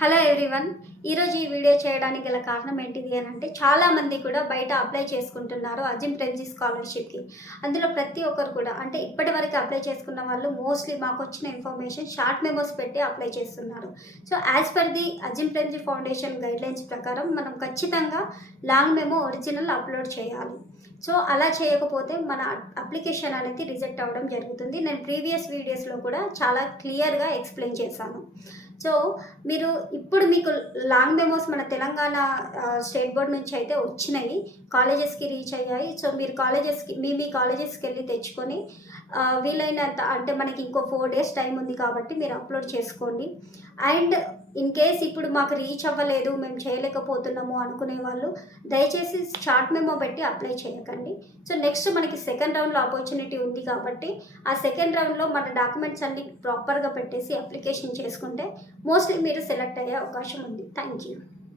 Hello everyone. ఈరోజు ఈ video చేయడానికి గల కారణం ఏంటిది అని అంటే, చాలామంది కూడా బయట అప్లై చేసుకుంటున్నారు అజిమ్ ప్రెమ్జీ స్కాలర్షిప్కి. అందులో ప్రతి ఒక్కరు కూడా అంటే ఇప్పటివరకు అప్లై చేసుకున్న వాళ్ళు మోస్ట్లీ మాకు వచ్చిన ఇన్ఫర్మేషన్ షార్ట్ మెమోస్ పెట్టి అప్లై చేస్తున్నారు. So as per the Azim Premji foundation guidelines ప్రకారం మనం ఖచ్చితంగా లాంగ్ మెమో ఒరిజినల్ అప్లోడ్ చేయాలి. సో అలా చేయకపోతే మన అప్లికేషన్ అనేది రిజెక్ట్ అవ్వడం జరుగుతుంది. నేను ప్రీవియస్ వీడియోస్లో కూడా చాలా క్లియర్గా ఎక్స్ప్లెయిన్ చేశాను. సో ఇప్పుడు మీకు లాంగ్ మెమోస్ మన తెలంగాణ స్టేట్ బోర్డ్ నుంచి అయితే వచ్చినాయి, కాలేజెస్కి రీచ్ అయ్యాయి. సో మీరు కాలేజెస్కి మీ కాలేజెస్కి వెళ్ళి తెచ్చుకొని వీలైనంత అంటే మనకి ఇంకో 4 days టైం ఉంది కాబట్టి మీరు అప్లోడ్ చేసుకోండి. అండ్ ఇన్ కేస్ ఇప్పుడు మాకు రీచ్ అవ్వలేదు, మేము చేయలేకపోతున్నాము అనుకునే వాళ్ళు దయచేసి షార్ట్ మెమో పెట్టి అప్లై చేయకండి. సో నెక్స్ట్ మనకి సెకండ్ రౌండ్లో ఆపర్చునిటీ ఉంది కాబట్టి ఆ సెకండ్ రౌండ్లో మన డాక్యుమెంట్స్ అన్ని ప్రాపర్గా పెట్టేసి అప్లికేషన్ చేసుకుంటే మోస్ట్లీ మీరు సెలెక్ట్ అయ్యే అవకాశం ఉంది. Thank you.